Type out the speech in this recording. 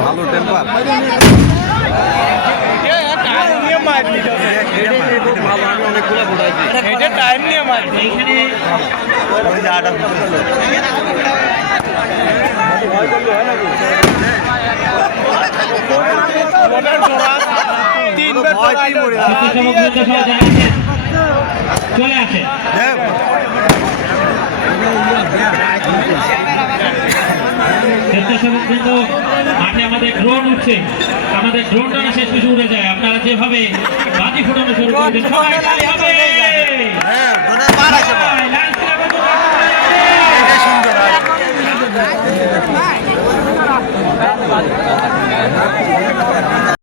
ভালো টেম্পার ভালো আমি অনেকগুলো এটা টাইম নিয়ে মারছি চলে আসে। হ্যাঁ স্বেচ্ছাসেবক বৃন্দ মাঠে আমাদের ড্রোন উঠছে। আমাদের ড্রোনটা শেষ কিছু উড়ে যায়। আপনারা যেভাবে বাজি ফোটানো শুরু করবেন সবাই তালি হবে হ্যাঁ সুন্দর হয়